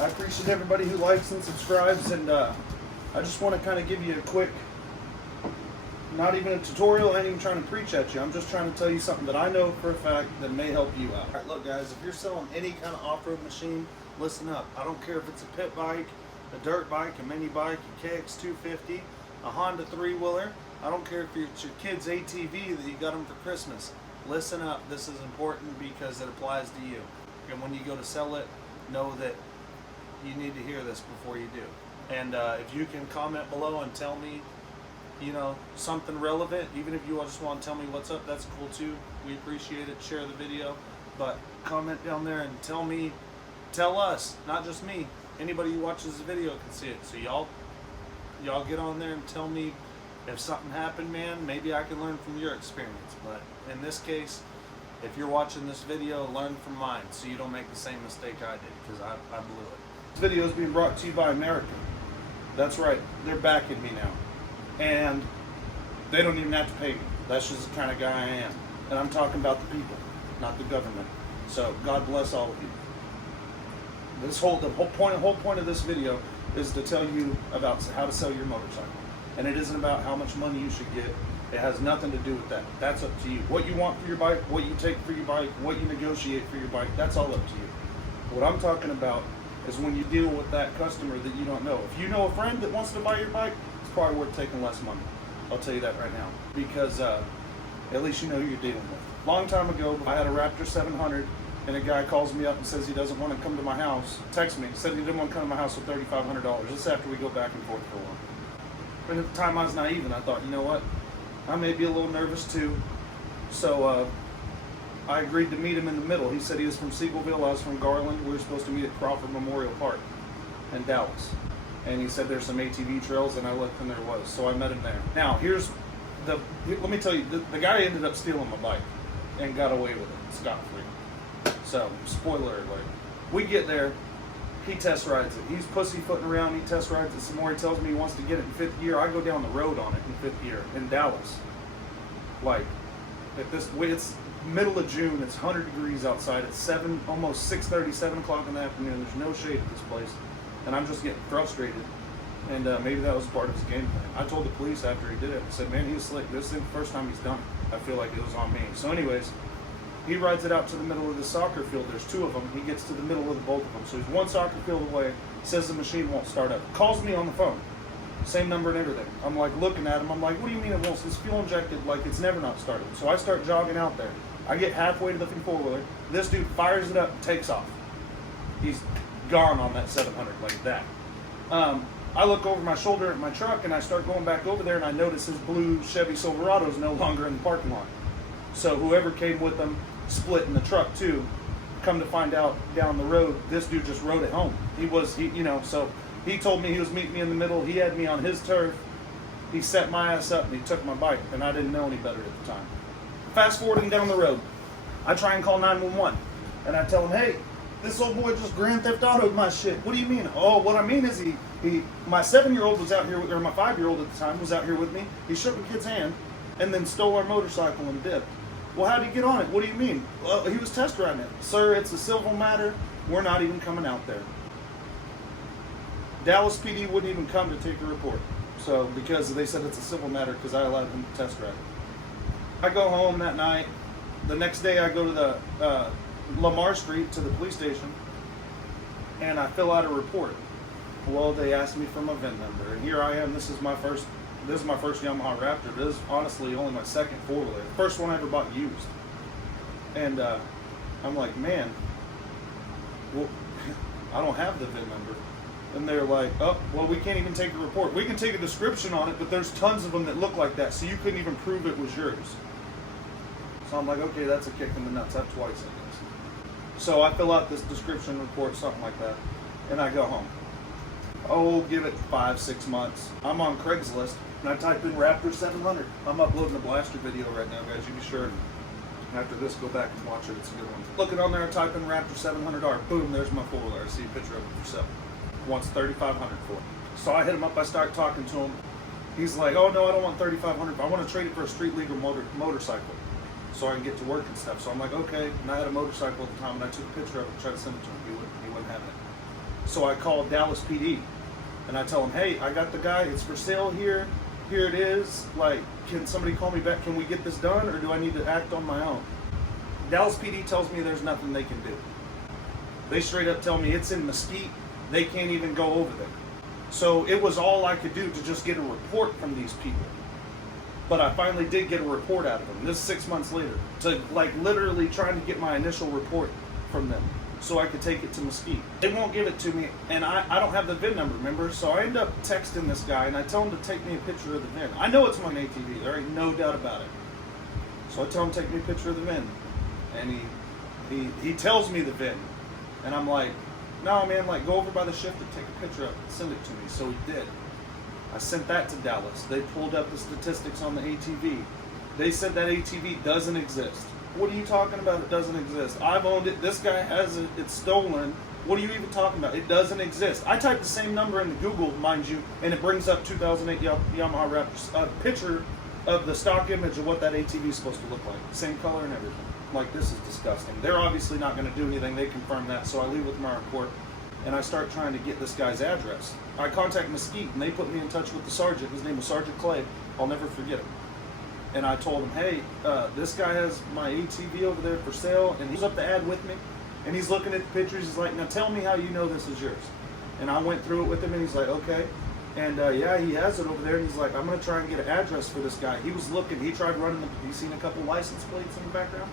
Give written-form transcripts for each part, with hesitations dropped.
I appreciate everybody who likes and subscribes, and I just want to kind of give you a quick, not even a tutorial, I ain't even trying to preach at you. I'm just trying to tell you something that I know for a fact that may help you out. All right, look guys, if you're selling any kind of off-road machine, listen up. I don't care if it's a pit bike, a dirt bike, a mini bike, a KX250, a Honda 3-wheeler. I don't care if it's your kid's ATV that you got them for Christmas. Listen up, this is important because it applies to you. And when you go to sell it, know that you need to hear this before you do. And if you can comment below and tell me, you know, something relevant, even if you just want to tell me what's up, that's cool too. We appreciate it. Share the video, but comment down there and tell us, not just me, anybody who watches the video can see it. So y'all get on there and tell me if something happened, man. Maybe I can learn from your experience, but in this case, if you're watching this video, learn from mine so you don't make the same mistake I did, because I blew it. This video is being brought to you by America. That's right, they're backing me now. And they don't even have to pay me. That's just the kind of guy I am. And I'm talking about the people, not the government. So God bless all of you. The whole point of this video is to tell you about how to sell your motorcycle. And it isn't about how much money you should get. It has nothing to do with that. That's up to you. What you want for your bike, what you take for your bike, what you negotiate for your bike, that's all up to you. What I'm talking about is when you deal with that customer that you don't know. If you know a friend that wants to buy your bike, it's probably worth taking less money. I'll tell you that right now. Because at least you know who you're dealing with. Long time ago, I had a Raptor 700, and a guy calls me up and says he doesn't want to come to my house. Texts me, said he didn't want to come to my house for $3,500. This is after we go back and forth for a while. And at the time I was naive, and I thought, you know what? I may be a little nervous too. So I agreed to meet him in the middle. He said he was from Seagullville, I was from Garland. We were supposed to meet at Crawford Memorial Park in Dallas. And he said there's some ATV trails, and I looked and there was. So I met him there. Now, let me tell you, the guy ended up stealing my bike and got away with it, scot-free. So, spoiler alert. We get there, he test rides it. He's pussyfooting around, he test rides it some more. He tells me he wants to get it in fifth gear. I go down the road on it in fifth gear in Dallas. Like, it's middle of June, it's 100 degrees outside, it's almost 6:30, 7 o'clock in the afternoon, there's no shade at this place. And I'm just getting frustrated, and maybe that was part of his game plan. I told the police after he did it, I said, man, he was slick. This is the first time he's done it. I feel like it was on me. So anyways, he rides it out to the middle of the soccer field. There's two of them. He gets to the middle of the both of them. So he's one soccer field away, says the machine won't start up. Calls me on the phone. Same number and everything. I'm like looking at him. I'm like, what do you mean it won't? It's fuel injected, like it's never not started. So I start jogging out there. I get halfway to the four-wheeler. This dude fires it up and takes off. He's gone on that 700 like that. I look over my shoulder at my truck and I start going back over there and I notice his blue Chevy Silverado is no longer in the parking lot. So whoever came with them split in the truck too. Come to find out down the road, this dude just rode it home. So he told me he was meeting me in the middle. He had me on his turf. He set my ass up and he took my bike, and I didn't know any better at the time. Fast forwarding down the road, I try and call 911 and I tell him, hey, this old boy just Grand Theft Auto'd my shit. What do you mean? Oh, what I mean is my 7-year-old was out here, or my 5-year-old at the time was out here with me. He shook a kid's hand and then stole our motorcycle and dipped. Well, how'd he get on it? What do you mean? Well, he was test riding it. Sir, it's a civil matter. We're not even coming out there. Dallas PD wouldn't even come to take a report. So, because they said it's a civil matter because I allowed him to test ride it. I go home that night. The next day I go to the Lamar Street to the police station and I fill out a report. Well, they asked me for my VIN number, and here I am. This is my first Yamaha Raptor. This is honestly only my second four-wheeler. The first one I ever bought used. And I'm like, man, well, I don't have the VIN number. And they're like, oh, well, we can't even take a report. We can take a description on it, but there's tons of them that look like that, so you couldn't even prove it was yours. So I'm like, okay, that's a kick in the nuts. That's twice, I guess. So I fill out this description report, something like that, and I go home. Oh, give it 5-6 months. I'm on Craigslist, and I type in Raptor 700. I'm uploading a blaster video right now, guys. You be sure, and after this, go back and watch it. It's a good one. Looking on there, I type in Raptor 700R. Boom, there's my four-wheeler. I see a picture of it for sale. Wants $3,500 for it. So I hit him up. I start talking to him. He's like, oh, no, I don't want $3,500. I want to trade it for a street legal motorcycle so I can get to work and stuff. So I'm like, okay. And I had a motorcycle at the time, and I took a picture of it and tried to send it to him. He wouldn't have it. So I called Dallas PD, and I tell them, hey, I got the guy, it's for sale here. Here it is. Like, can somebody call me back? Can we get this done, or do I need to act on my own? Dallas PD tells me there's nothing they can do. They straight up tell me it's in Mesquite. They can't even go over there. So it was all I could do to just get a report from these people. But I finally did get a report out of them. This is 6 months later. To like literally trying to get my initial report from them so I could take it to Mesquite. They won't give it to me, and I don't have the VIN number, remember? So I end up texting this guy, and I tell him to take me a picture of the VIN. I know it's my ATV, there ain't no doubt about it. So I tell him to take me a picture of the VIN. And he tells me the VIN. And I'm like, no man, like go over by the shift and take a picture of it, send it to me. So he did. I sent that to Dallas. They pulled up the statistics on the ATV. They said that ATV doesn't exist. What are you talking about? It doesn't exist. I've owned it. This guy has it. It's stolen. What are you even talking about? It doesn't exist. I typed the same number into Google, mind you, and it brings up 2008 Yamaha Raptor, a picture of the stock image of what that ATV is supposed to look like. Same color and everything. Like, this is disgusting. They're obviously not going to do anything. They confirm that, so I leave with my report, and I start trying to get this guy's address. I contact Mesquite, and they put me in touch with the sergeant. His name was Sergeant Clay. I'll never forget him. And I told him, hey, this guy has my ATV over there for sale, and he's up the ad with me, and he's looking at the pictures. He's like, now tell me how you know this is yours. And I went through it with him, and he's like, okay. And yeah, he has it over there, and he's like, I'm going to try and get an address for this guy. He was looking, he tried running them. You seen a couple license plates in the background?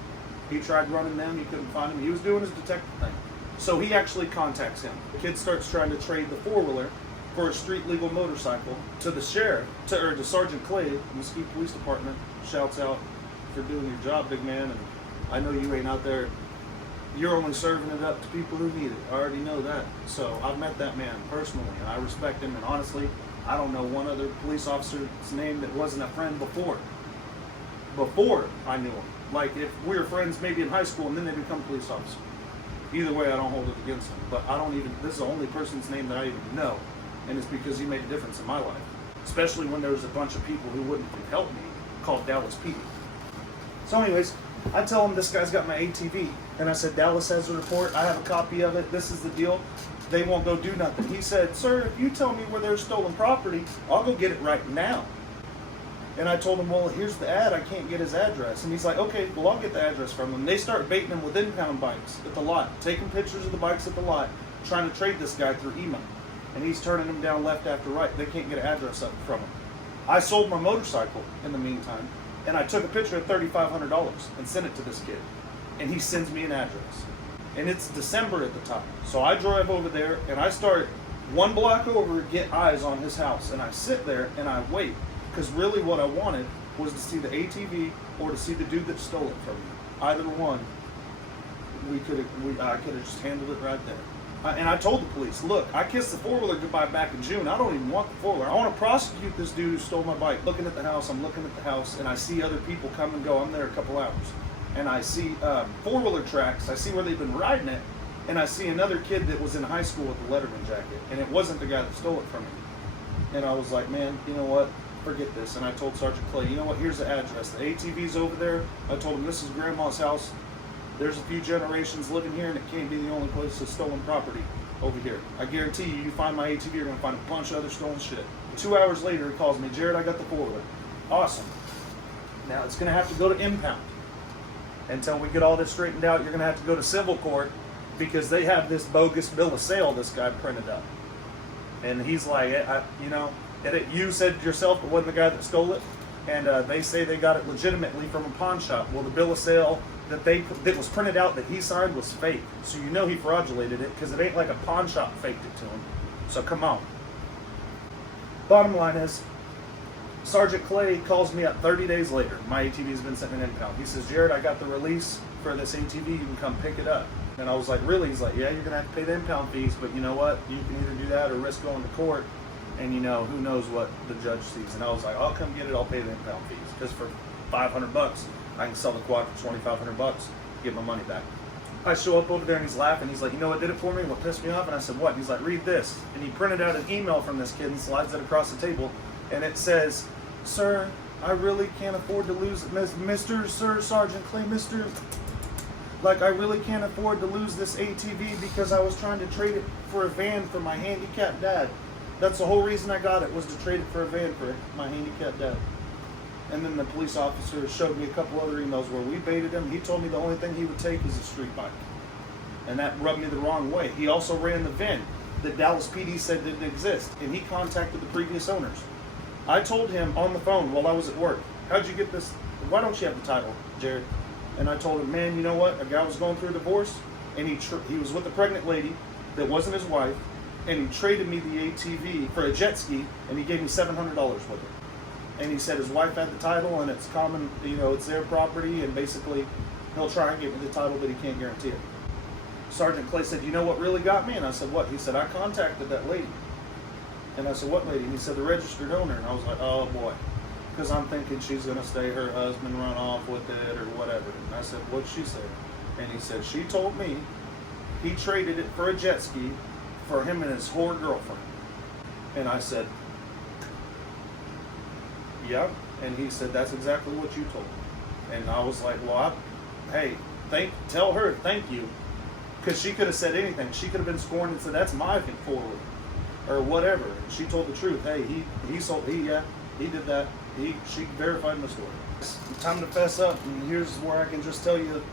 He tried running them, he couldn't find them. He was doing his detective thing. So he actually contacts him. The kid starts trying to trade the four-wheeler for a street legal motorcycle to the sheriff, to Sergeant Clay, Mesquite Police Department. Shouts out for doing your job, big man. And I know you ain't out there, you're only serving it up to people who need it. I already know that. So I've met that man personally, and I respect him. And honestly, I don't know one other police officer's name that wasn't a friend before I knew him. Like, if we were friends maybe in high school and then they become police officers. Either way, I don't hold it against them. But I don't even, this is the only person's name that I even know. And it's because he made a difference in my life. Especially when there was a bunch of people who wouldn't help me, called Dallas PD. So anyways, I tell him this guy's got my ATV. And I said, Dallas has a report. I have a copy of it. This is the deal. They won't go do nothing. He said, sir, if you tell me where there's stolen property, I'll go get it right now. And I told him, well, here's the ad. I can't get his address. And he's like, okay, well, I'll get the address from him. They start baiting him with impound bikes at the lot, taking pictures of the bikes at the lot, trying to trade this guy through email. And he's turning them down left after right. They can't get an address up from him. I sold my motorcycle in the meantime, and I took a picture of $3,500 and sent it to this kid. And he sends me an address. And it's December at the time. So I drive over there, and I start one block over, get eyes on his house. And I sit there, and I wait. Because really what I wanted was to see the ATV or to see the dude that stole it from me. Either one, I could have just handled it right there. And I told the police, look, I kissed the four-wheeler goodbye back in June. I don't even want the four-wheeler. I want to prosecute this dude who stole my bike. Looking at the house, I'm looking at the house, and I see other people come and go. I'm there a couple hours. And I see four-wheeler tracks. I see where they've been riding it. And I see another kid that was in high school with a Letterman jacket. And it wasn't the guy that stole it from me. And I was like, man, you know what? Forget this. And I told Sergeant Clay, you know what, here's the address. The ATV's over there. I told him, this is Grandma's house. There's a few generations living here, and it can't be the only place that's stolen property over here. I guarantee you, you find my ATV, you're going to find a bunch of other stolen shit. 2 hours later, he calls me, Jarrod, I got the four-wheeler. Awesome. Now, it's going to have to go to impound. Until we get all this straightened out, you're going to have to go to civil court because they have this bogus bill of sale this guy printed up. And he's like, you said it yourself, but wasn't the guy that stole it. And they say they got it legitimately from a pawn shop. Well, the bill of sale that was printed out that he signed was fake. So you know he fraudulated it because it ain't like a pawn shop faked it to him. So come on. Bottom line is, Sergeant Clay calls me up 30 days later. My ATV has been sent in impound. He says, Jarrod, I got the release for this ATV. You can come pick it up. And I was like, really? He's like, yeah, you're going to have to pay the impound fees, but you know what? You can either do that or risk going to court. And who knows what the judge sees. And I was like, I'll come get it, I'll pay the impound fees. Because for $500, I can sell the quad for $2,500, get my money back. I show up over there and he's laughing. He's like, you know what did it for me? What pissed me off? And I said, what? And he's like, read this. And he printed out an email from this kid and slides it across the table. And it says, sir, I really can't afford to lose it. Mr. Sir Sergeant Clay, Mr. Like, I really can't afford to lose this ATV because I was trying to trade it for a van for my handicapped dad. That's the whole reason I got it, was to trade it for a van for my handicapped dad. And then the police officer showed me a couple other emails where we baited him. He told me the only thing he would take is a street bike. And that rubbed me the wrong way. He also ran the VIN that Dallas PD said didn't exist. And he contacted the previous owners. I told him on the phone while I was at work, how'd you get this? Why don't you have the title, Jarrod? And I told him, man, you know what? A guy was going through a divorce, and he was with a pregnant lady that wasn't his wife, and he traded me the ATV for a jet ski, and he gave me $700 with it. And he said his wife had the title, and it's common, it's their property, and basically he'll try and get me the title, but he can't guarantee it. Sergeant Clay said, you know what really got me? And I said, what? He said, I contacted that lady. And I said, what lady? And he said, the registered owner. And I was like, oh boy. Because I'm thinking she's going to stay, her husband run off with it or whatever. And I said, what'd she say? And he said, she told me he traded it for a jet ski for him and his whore girlfriend. And I said, yeah. And he said, that's exactly what you told me. And I was like, well, tell her thank you. Because she could have said anything. She could have been scorned and said, that's my forward. Or whatever. And she told the truth. Hey, he did that. She verified my story. It's time to fess up, and here's where I can just tell you,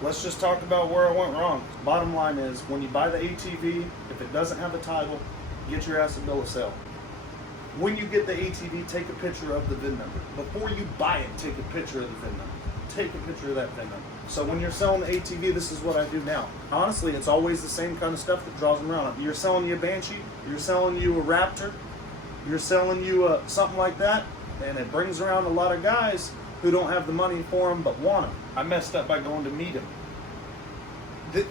let's just talk about where I went wrong. Bottom line is, when you buy the ATV, if it doesn't have a title, get your ass a bill of sale. When you get the ATV, take a picture of the VIN number. Before you buy it, take a picture of the VIN number. Take a picture of that VIN number. So when you're selling the ATV, this is what I do now. Honestly, it's always the same kind of stuff that draws them around. You're selling you a Banshee, you're selling you a Raptor, you're selling you something like that, and it brings around a lot of guys who don't have the money for them but want them. I messed up by going to meet him.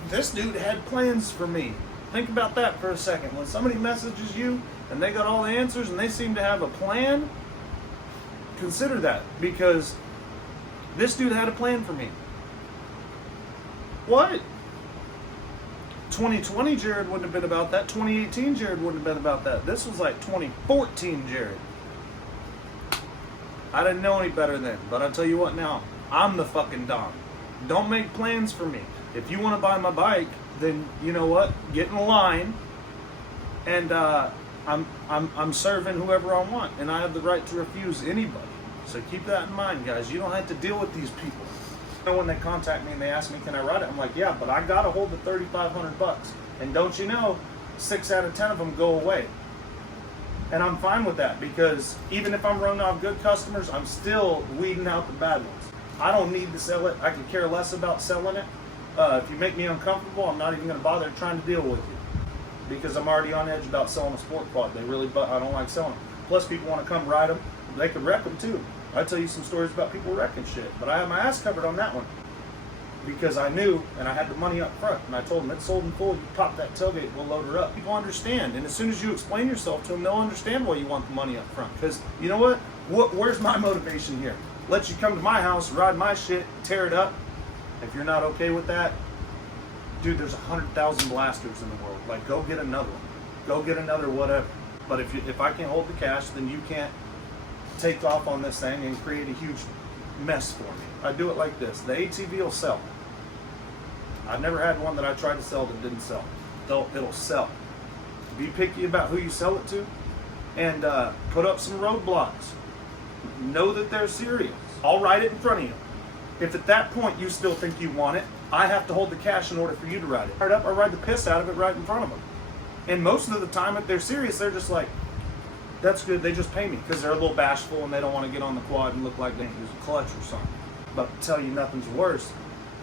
This dude had plans for me. Think about that for a second. When somebody messages you and they got all the answers and they seem to have a plan, consider that, because this dude had a plan for me. What? 2020 Jarrod wouldn't have been about that. 2018 Jarrod wouldn't have been about that. This was like 2014 Jarrod. I didn't know any better then, but I'll tell you what now. I'm the fucking Don. Don't make plans for me. If you want to buy my bike, then you know what? Get in line, and I'm serving whoever I want, and I have the right to refuse anybody. So keep that in mind, guys. You don't have to deal with these people. When they contact me and they ask me, can I ride it? I'm like, yeah, but I got to hold the $3,500. And don't you know, 6 out of 10 of them go away. And I'm fine with that, because even if I'm running off good customers, I'm still weeding out the bad ones. I don't need to sell it. I could care less about selling it. If you make me uncomfortable, I'm not even going to bother trying to deal with you, because I'm already on edge about selling a sport quad. I don't like selling them. Plus, people want to come ride them. They could wreck them too. I tell you some stories about people wrecking shit, but I have my ass covered on that one, because I knew, and I had the money up front, and I told them it's sold in full. You pop that tailgate, we'll load her up. People understand, and as soon as you explain yourself to them, they'll understand why you want the money up front. Because you know what? Where's my motivation here? Let you come to my house, ride my shit, tear it up. If you're not okay with that, dude, there's 100,000 blasters in the world. Like, go get another one. Go get another whatever. But if I can't hold the cash, then you can't take off on this thing and create a huge mess for me. I do it like this. The ATV will sell. I've never had one that I tried to sell that didn't sell. It'll sell. Be picky about who you sell it to, and put up some roadblocks. Know that they're serious. I'll ride it in front of you. If at that point you still think you want it, I have to hold the cash in order for you to ride it. I ride the piss out of it right in front of them. And most of the time, if they're serious, they're just like, that's good, they just pay me, because they're a little bashful and they don't want to get on the quad and look like they use a clutch or something. But I tell you, nothing's worse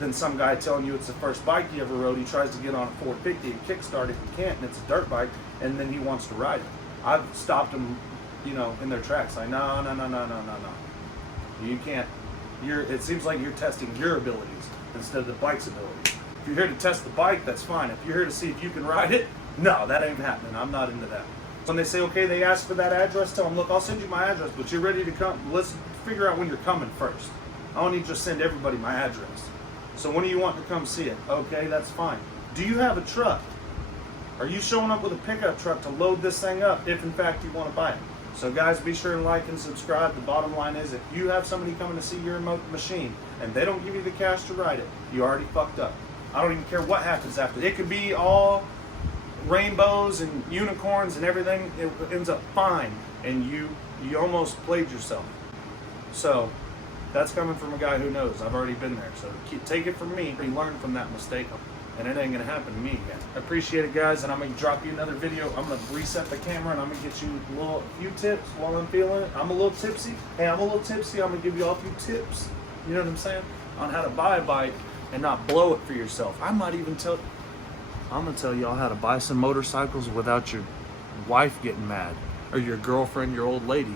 than some guy telling you it's the first bike he ever rode. He tries to get on a 450 and kickstart if he can't, and it's a dirt bike, and then he wants to ride it. I've stopped them, in their tracks. Like, no. You can't. It seems like you're testing your abilities instead of the bike's abilities. If you're here to test the bike, that's fine. If you're here to see if you can ride it, no, that ain't happening. I'm not into that. When they say, okay, they ask for that address, tell them, look, I'll send you my address, but you're ready to come. Let's figure out when you're coming first. I don't need to just send everybody my address. So when do you want to come see it? Okay, that's fine. Do you have a truck? Are you showing up with a pickup truck to load this thing up if, in fact, you want to buy it? So guys, be sure and like and subscribe. The bottom line is, if you have somebody coming to see your machine and they don't give you the cash to ride it, you already fucked up. I don't even care what happens after. It could be all rainbows and unicorns and everything. It ends up fine, and you almost played yourself. So that's coming from a guy who knows. I've already been there. So take it from me. You learn from that mistake, and it ain't gonna happen to me again. I appreciate it, guys, and I'm gonna drop you another video. I'm gonna reset the camera, and I'm gonna get you a few tips while I'm feeling it. I'm a little tipsy. Hey, I'm a little tipsy. I'm gonna give you all a few tips, you know what I'm saying, on how to buy a bike and not blow it for yourself. I'm gonna tell y'all how to buy some motorcycles without your wife getting mad, or your girlfriend, your old lady.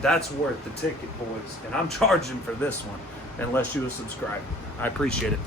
That's worth the ticket, boys, and I'm charging for this one unless you are subscribed. I appreciate it.